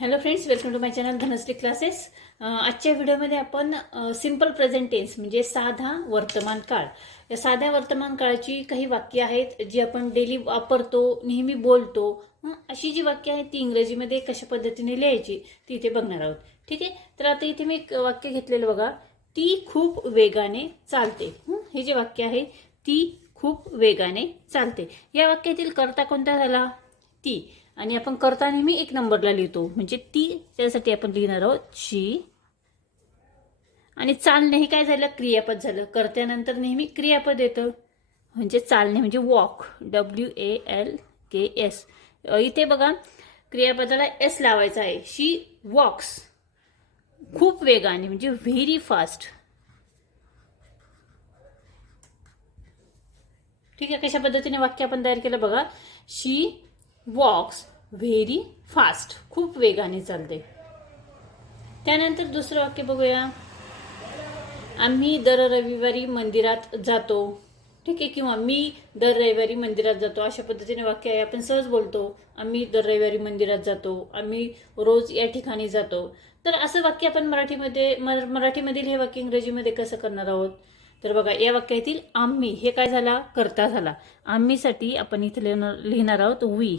Hello friends welcome to my channel Dhanashree classes आजच्या व्हिडिओमध्ये आपण सिंपल प्रेझेंट टेन्स म्हणजे साधा वर्तमान काळ. या साध्या वर्तमान काळाची काही वाक्य आहेत जी आपण डेली वापरतो नेहमी बोलतो अशी जी वाक्य आहेत ती इंग्रजीमध्ये कशा पद्धतीने लिहायची ती इथे बघणार आहोत. ठीक आहे? तर आता इथे मी एक वाक्य घेतलेलं बघा. ती खूप वेगाने चालते. हे जे वाक्य आहे ती खूप वेगाने चालते. या वाक्यातील कर्ता कोणता झाला? ती. आणि आपण करता नेहमी एक नंबरला लिहितो. म्हणजे ती त्यासाठी आपण लिहिणार आहोत शी. आणि चालणे हे काय झालं? क्रियापद झालं. करत्यानंतर नेहमी क्रियापद येतं. म्हणजे चालणे म्हणजे walk W A L K S इथे बघा क्रियापदाला एस लावायचा आहे. शी वॉक्स खूप वेगाने म्हणजे व्हेरी फास्ट ठीक आहे कशा पद्धतीने वाक्य आपण तयार केलं बघा. शी वॉक्स व्हेरी फास्ट खूप वेगाने चालते. त्यानंतर दुसरं वाक्य बघूया. आम्ही दर रविवारी मंदिरात जातो. ठीक आहे किंवा मी दर रविवारी मंदिरात जातो. अशा पद्धतीने वाक्य आहे. आपण सहज बोलतो आम्ही दर रविवारी मंदिरात जातो. आम्ही रोज या ठिकाणी जातो. तर असं वाक्य आपण मराठीमध्ये मर- मराठीमधील हे वाक्य इंग्रजीमध्ये कसं करणार आहोत? तर बघा या वाक्यातील आम्ही हे काय झाला? करता झाला. आम्हीसाठी आपण इथे लिहिणार लिहिणार आहोत वी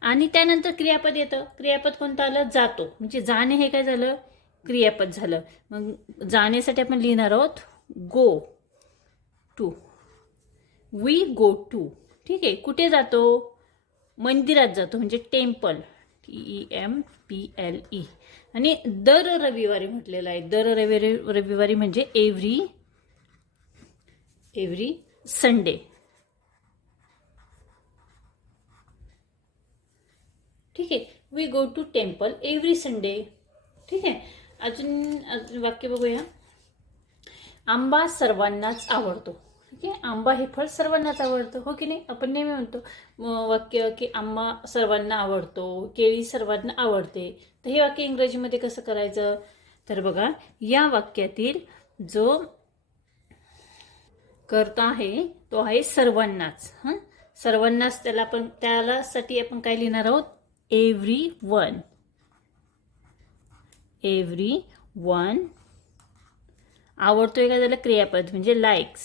आणि त्यानंतर क्रियापद येतं. क्रियापद कोणतं आलं? जातो. म्हणजे जाणे हे काय झालं? क्रियापद झालं. मग जाण्यासाठी आपण लिहिणार आहोत go to we go to ठीक आहे? कुठे जातो? मंदिरात जातो. म्हणजे temple T E M P L E आणि दर रविवारी म्हटलेलं आहे. दर रविवारी रविवारी म्हणजे एव्हरी एव्हरी संडे ठीक आहे. We go to temple every Sunday ठीक आहे. अजून अजून वाक्य बघूया. आंबा सर्वांनाच आवडतो. ठीक आहे? आंबा हे फळ सर्वांनाच आवडतं हो की नाही? आपण नेहमी म्हणतो वाक्य की आंबा सर्वांना आवडतो केळी सर्वांना आवडते. तर हे वाक्य इंग्रजीमध्ये कसं करायचं? तर बघा या वाक्यातील जो करता आहे तो आहे सर्वांनाच. हां? सर्वांनाच त्याला आपण त्यालासाठी आपण काय लिहिणार आहोत? एव्हरी वन एव्हरी वन आवडतोय का झालं क्रियापद म्हणजे लाईक्स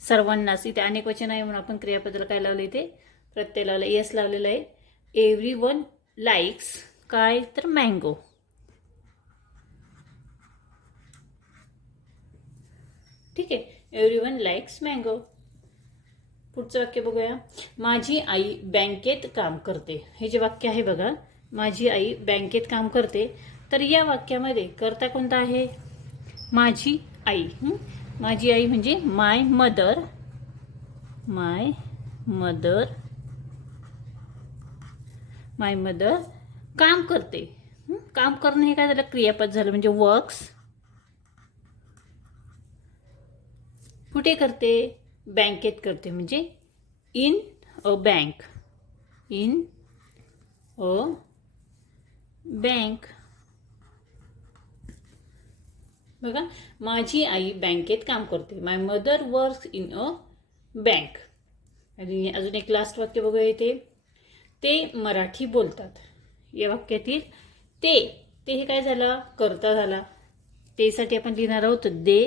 सर्वांनाच. इथे अनेक वचन आहे म्हणून आपण क्रियापदाला काय लावलं इथे? प्रत्यय लावलं. येस लावलेलं आहे. एव्हरी वन लाईक्स काय? तर मँगो ठीक आहे. एव्हरी वन लाईक्स मँगो पुढचं वाक्य बघूया. माझी आई बँकेत काम करते. हे जे वाक्य आहे बघा. माझी आई बँकेत काम करते. तर या वाक्यामध्ये करता कोणता आहे? माझी आई. माझी आई म्हणजे my mother my mother my mother काम करते. काम करणं हे काय झालं? क्रियापद झालं. म्हणजे वर्क्स कुठे करते? बँकेत करते. म्हणजे in a bank. In a bank. बघा माझी आई बँकेत काम करते. My mother works in a bank आणि अजून एक लास्ट वाक्य बघूया येते ते मराठी बोलतात. या वाक्यातील ते ते हे काय झालं? करता झाला. तेसाठी आपण लिहिणार आहोत दे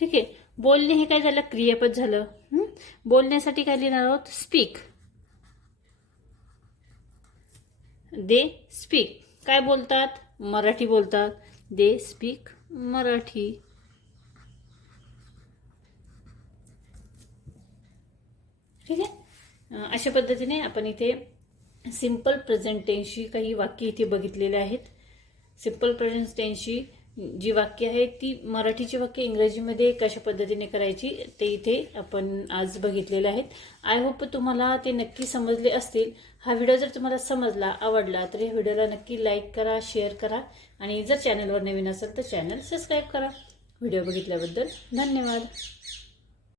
ठीक आहे. बोलणे हे काय झालं? क्रियापद झालं. बोलण्यासाठी काय लिहिणार आहोत? स्पीक दे स्पीक काय बोलतात? मराठी बोलतात. They speak Marathi. ठीक आहे? अशा पद्धतीने आपण इथे सिंपल प्रेझेंट टेन्सची काही वाक्य इथे बघितलेले आहेत. सिंपल प्रेझेंट टेन्सची जी वाक्य आहेत ती मराठीची वाक्य इंग्रजीमध्ये कशा पद्धतीने करायची ते इथे आपण आज बघितलेले आहेत. आय होप तुम्हाला ते नक्की समजले असतील. हा व्हिडिओ जर तुम्हाला समजला आवडला तर या व्हिडिओला नक्की लाईक करा शेअर करा आणि जर चॅनलवर नवीन असेल तर चॅनल सबस्क्राईब करा. व्हिडिओ बघितल्याबद्दल धन्यवाद.